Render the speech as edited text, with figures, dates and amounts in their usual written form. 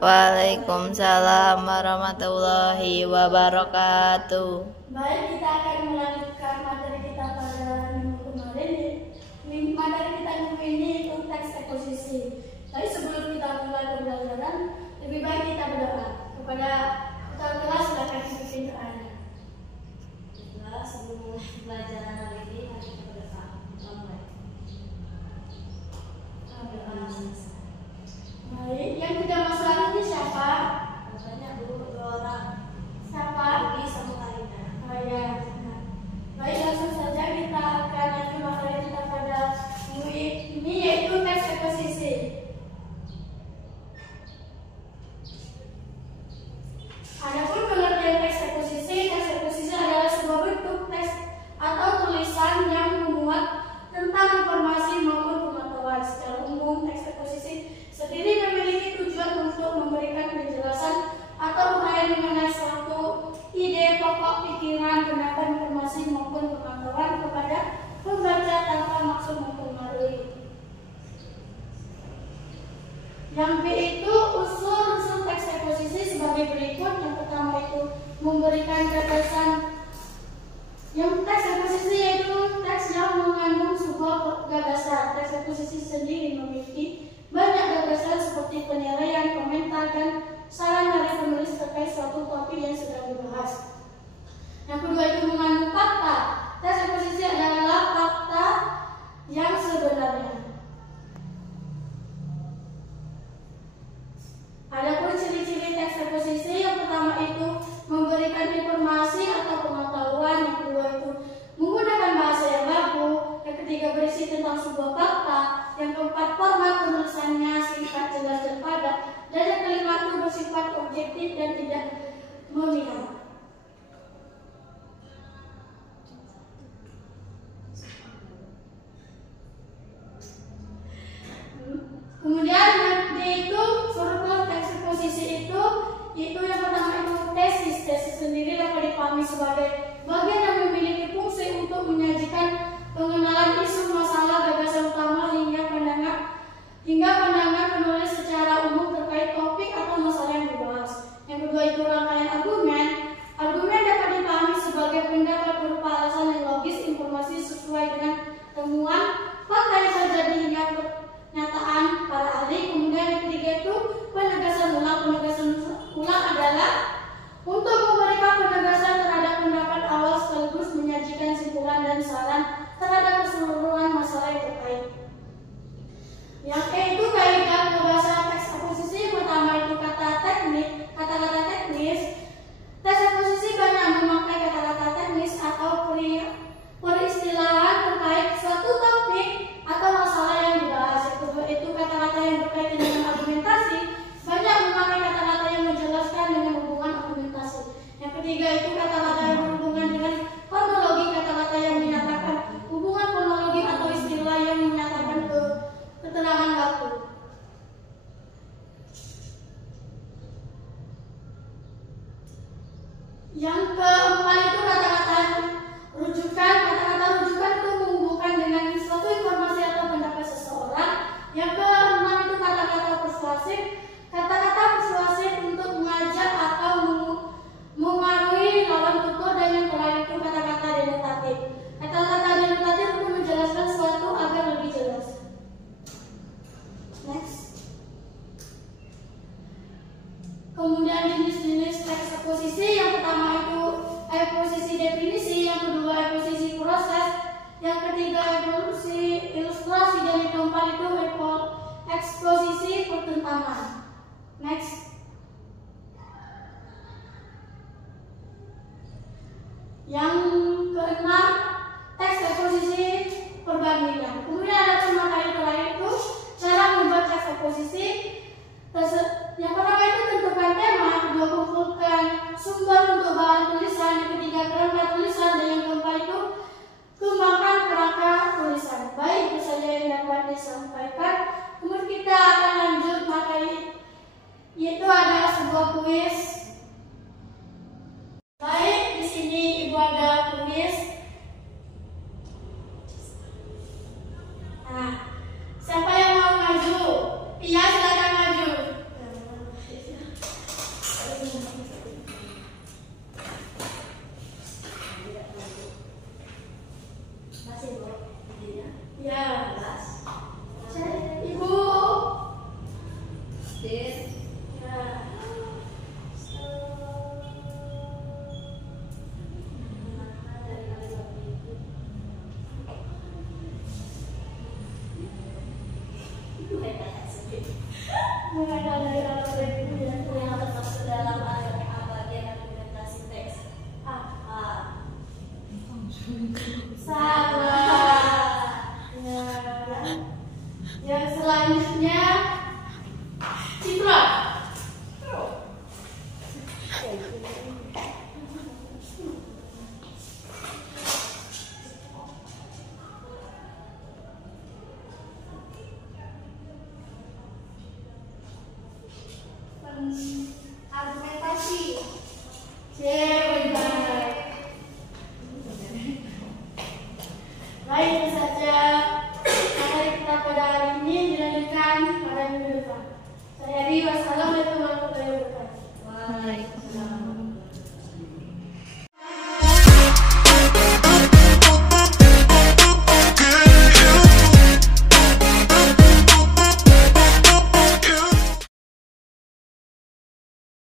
Waalaikumsalam warahmatullahi wabarakatuh. Baik, kita akan melanjutkan materi kita pada minggu kemarin. Materi kita minggu ini itu teks eksposisi. Tapi sebelum kita mulai pembelajaran, lebih baik kita berdoa kepada ketua kelas. Silakan dipimpin doanya. Sebelum mulai pembelajaran hari ini, mari kita berdoa. Baik, yang tidak masalah ini siapa? Banyak Bu, 2 orang. Siapa? Abi sama Karina. Ya. Baik, langsung saja kita akan lanjut materi kita pada minggu ini, yaitu teks eksposisi. Adapun pengertian teks eksposisi adalah sebuah bentuk teks atau tulisan yang memuat tentang informasi maupun pengetahuan. Secara umum, teks eksposisi sendiri memiliki tujuan untuk memberikan penjelasan atau uraian mengenai suatu ide, pokok, pikiran, pendapat, informasi maupun pengetahuan kepada pembaca tanpa maksud mempengaruhi. Yang B itu unsur-unsur teks eksposisi sebagai berikut. Yang pertama itu memberikan gagasan. Yang teks eksposisi yaitu teks yang mengandung sebuah gagasan. Teks eksposisi sendiri memiliki banyak gagasan seperti penilaian, komentar, dan saran dari penulis terkait suatu topik yang sedang dibahas. Yang kedua itu mengandung fakta. Teks eksposisi adalah fakta yang sebenarnya. Adapun ciri-ciri teks eksposisi, yang pertama itu memberikan informasi atau pengetahuan, yang kedua itu menggunakan bahasa yang baku, yang ketiga berisi tentang sebuah fakta, yang keempat format penulisannya singkat, jelas, dan padat, dan yang kelima itu bersifat objektif dan tidak memihak. Kemudian yaitu struktur teks eksposisi itu yang pertama itu tesis. Tesis sendiri dapat dipahami sebagai bagian yang memiliki fungsi untuk menyajikan pengenalan isu, masalah, gagasan utama hingga pandangan penulis secara umum terkait topik atau masalah yang dibahas. Yang kedua itu rangkaian argumen. Argumen dapat dipahami sebagai pendapat berupa alasan yang logis, informasi sesuai dengan temuan, fakta yang terjadi hingga pernyataan para ahli. Kemudian yang ketiga itu penegasan ulang. Penegasan ulang adalah untuk memberikan penegasan terhadap pendapat awal sekaligus menyajikan simpulan dan saran terhadap keseluruhan masalah yang terkait. Yang itu kaidah pembahasan teks eksposisi. Pertama itu kata-kata teknis. Teks eksposisi banyak memakai kata-kata teknis atau peristilahan terkait suatu topik atau masalah yang dibahas. Yang kedua itu kata-kata yang berkaitan dengan argumentasi, banyak memakai kata-kata yang menjelaskan dengan hubungan argumentasi. Yang ketiga itu kata-kata yang berhubungan dengan kronologi, kata-kata yang menyatakan Ya. Ibu. Ya. Mulai dari alat